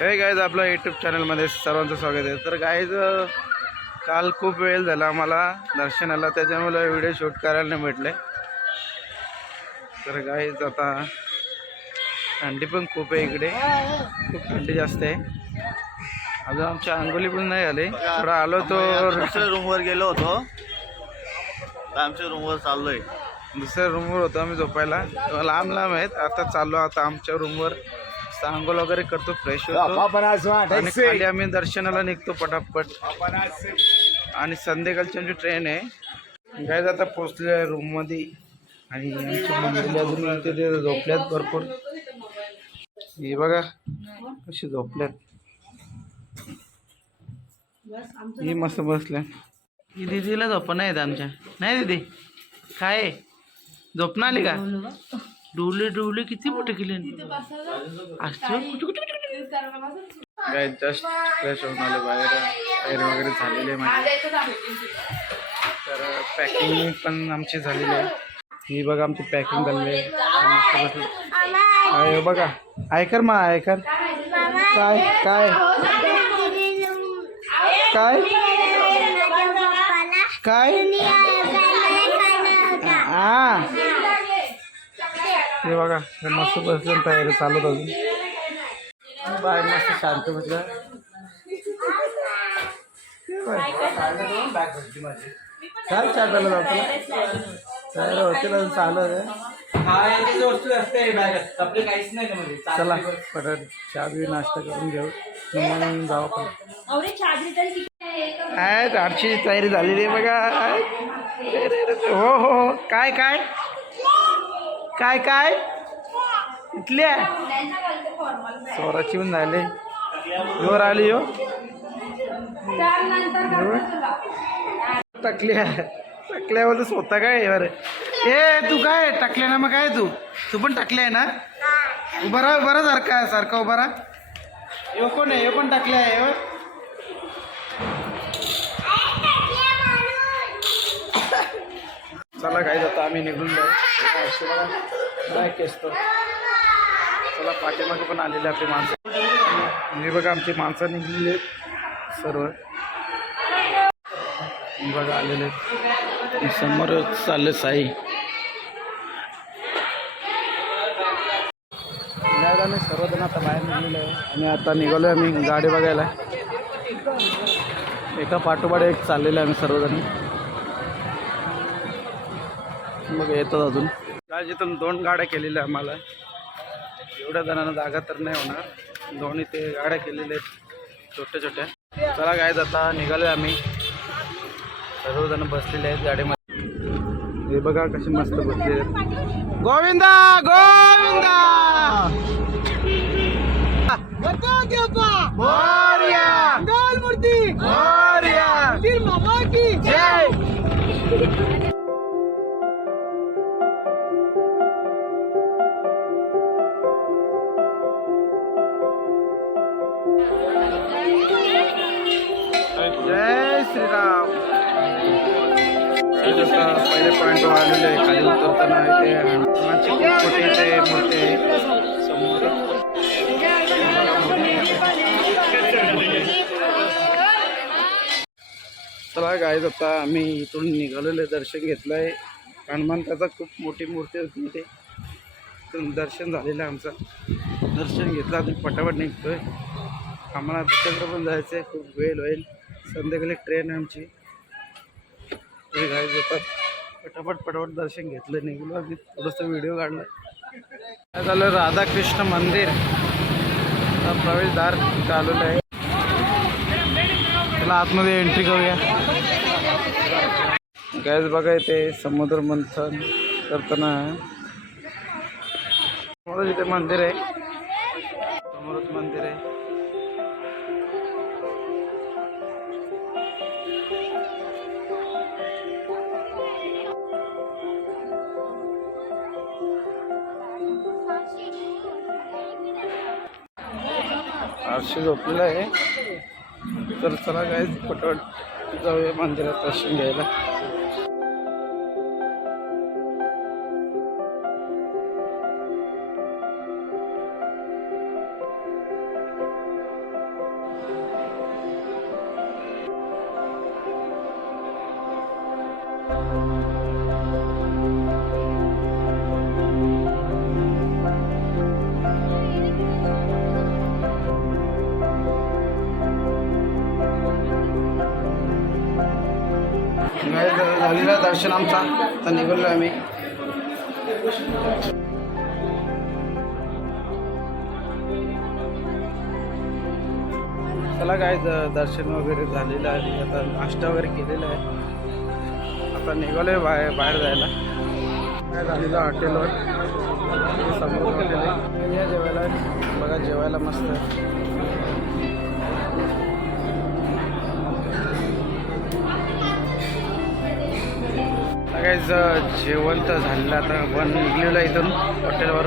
हे गाईज आपल्या यूट्यूब चॅनलमध्ये सर्वांचं स्वागत आहे. तर गाईज काल खूप वेळ झाला आम्हाला दर्शनाला त्याच्यामुळे व्हिडिओ शूट करायला नाही भेटले. तर गाईज आता थंडी पण खूप आहे इकडे. खूप थंडी जास्त आहे. अजून आमची अंगोली पण नाही आली. थोडं आलो तो दुसऱ्या रूमवर गेलो होतो. आमच्या रूमवर चाललोय. दुसऱ्या रूमवर होतो आम्ही झोपायला. लांब लांब आहेत. आता चाललो आता आमच्या रूमवर अंघोळ वगैरे करतो फ्रेश होतो. आणि खाली आम्ही दर्शनाला निघतो पटापट. आणि संध्याकाळची आमची ट्रेन आहे. काय आता पोचले आहे रूममध्ये आणि अजून झोपल्यात भरपूर. हे बघा कशी झोपल्यात. ही मस्त बसल्या ही दिदीला झोप नाही येत आमच्या. नाही दिदी काय? आहे? झोप नाही आली का? डुले डुले किती मोठे केले काय जस्ट फ्रेश होऊन आले बाहेर बाहेर वगैरे झालेले माझे तर पॅकिंग पण आमची झालेली आहे ही बघा आमची पॅकिंग झालेली आहे मस्त बसली. आहे बघा ऐकर मा ऐकर काय काय काय काय हा हे बघा हे मस्त बसलं तयारी चालत अजून. बाय मस्त शांत बसलं. चाल चार झालं जातो तयार होते ना चालत आहे. चला पटत चहा बी नाश्ता करून घेऊ. मग जाऊ आपण. आहे आजची तयारी झालेली आहे बघा. हो हो हो. काय काय? काय काय? इथल्या स्वराची पण झाले. वर आली हो टाकल्या टाकल्या बोलतो स्वतः काय बरं ए तू काय टाकल्या ना मग काय तू? तू पण टाकले आहे ना? उभा राहा उभा राहा सारखा सारखा उभा राहा. यो कोण आहे? यो पण टाकले आहे चला काय जातो आम्ही निघून जाऊ. काय केसतो चला पाठीमागे पण आलेले आपली माणसं हे बघा आमची माणसं निघलेली आहेत सर्व बघा आलेले आहेत. समोर चालले साई. नाही आम्ही सर्वजण आता बाहेर निघलेलो आहे आणि आता निघालो आम्ही गाडी बघायला. एका पाठोपाठ एक चाललेलं आहे आम्ही सर्वजण. मग येतात अजून. जिथून दोन गाड्या केलेल्या आम्हाला. एवढ्या जणांना जागा तर नाही होणार. दोन्ही ते गाड्या केलेल्या आहेत छोट्या छोट्या. चला काय आता निघालो आम्ही. सर्वजण बसलेले आहेत गाडीमध्ये. हे बघा कसे मस्त बसले आहेत. गोविंदा! गोविंदा! श्रीराम. पहिले पॉईंट आलेले आहे. खाली उतरताना इथे हनुमानची खूप मोठी इथे मूर्ती आहे समोर. चला गाईज आता आम्ही इथून निघालेलं आहे. दर्शन घेतलं आहे. त्याचा खूप मोठी मूर्ती होती इथे दर्शन झालेलं आहे आमचं. दर्शन घेतलं आम्ही पटापट निघतोय. आम्हाला दुसऱ्याकडे पण जायचं आहे खूप वेळ होईल. संध्याकाळी ट्रेन आहे आमची. गाडी गाईज येतात पटापट पटापट दर्शन घेतलं निघलो आम्ही थोडंसं व्हिडिओ काढला काय झालं? राधाकृष्ण मंदिर. हा प्रवेशद्वार चालवलं आहे. त्याला आतमध्ये एंट्री करूया. गॅस बघा इथे समुद्र मंथन करताना. समोरच इथे मंदिर आहे. समोरच मंदिर आहे. आरशी झोपलेलं आहे. तर चला काय पटवट जाऊया मंदिरात दर्शन घ्यायला. दर्शन आमचा. आता निघालो आम्ही. चला काय द- दर्शन वगैरे झालेलं आहे. आता नाश्ता वगैरे केलेला आहे. आता निघालोय बाहेर बाहेर जायला. काय झालेलं हॉटेलवर समोर हॉटेल या जेवायला बघा जेवायला मस्त आहे. गाईज जेवण तर झालेलं आता पण निघलेलं आहे इथून हॉटेलवर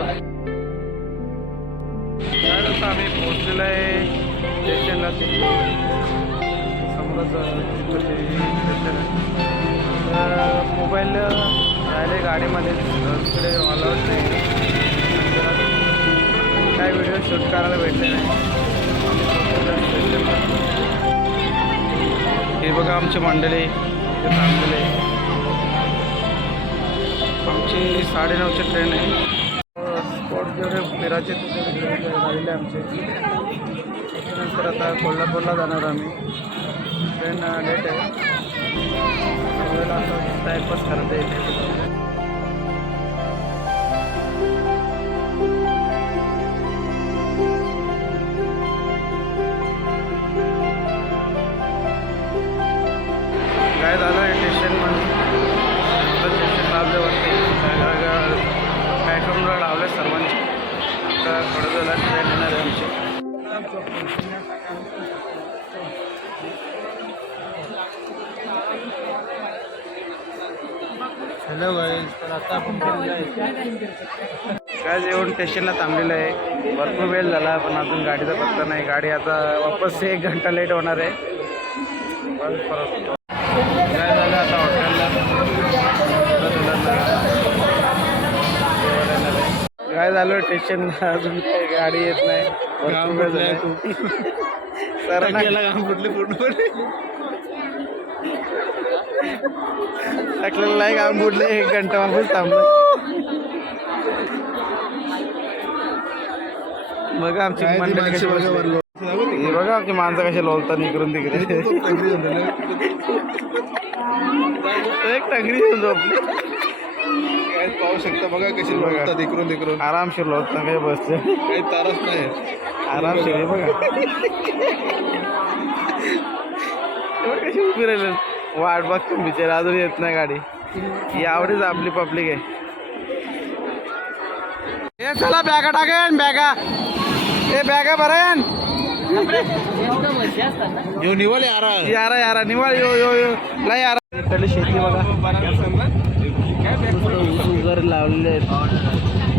काय आता आम्ही पोहोचलेलो आहे स्टेशनला तिथे समोरच स्टेशन तर मोबाईल राहिले गाडीमध्ये. तिकडे ऑलआउट नाही काय व्हिडिओ शूट करायला भेटले नाही. हे बघा आमची मंडळी इथे थांबलेले आमची साडेनऊची ट्रेन आहे. स्पॉट जेवढे फिरायचे तिथे झालेले आमचे त्याच्यानंतर आता कोल्हापूरला जाणार आम्ही. ट्रेन लेट आहे. वेळेला असं टाईमपास करता येते. हॅलो आता आपण काय जेवण स्टेशनला थांबलेलं आहे. भरपूर वेळ झाला पण अजून गाडीचा पत्ता नाही. गाडी आता वापस एक घंटा लेट होणार आहे. परत काय झालं आता हॉटेलला काय झालं स्टेशनला अजून काही गाडी येत नाही. भरपूर वेळ कुठले पूर्ण टाकलेलं नाही काम बुडले एक घंटा वापस थांबलं. बघा आमची मंडळी कशी. हे बघा आमची माणसं कशी लोलतात इकडून तिकडे. एक घेऊन झोपली पाहू शकता बघा कशी. लोळतात इकडून तिकडून. आरामशीर लोलतात काही बसते काही तारच नाही आरामशीर आहे बघा. बघ कशी उभी राहिले? वाट बघतो बिचारा अजून येत नाही गाडी. ही आवडीच आपली पब्लिक आहे. हे चला बॅगा टाकेन बॅगा हे बॅगा भरेन. येऊ निवल यारा. यारा यारा निवाळ यो यो यो. ला यारा. इकडली शेती बघा. वगैरे लावलेले आहेत.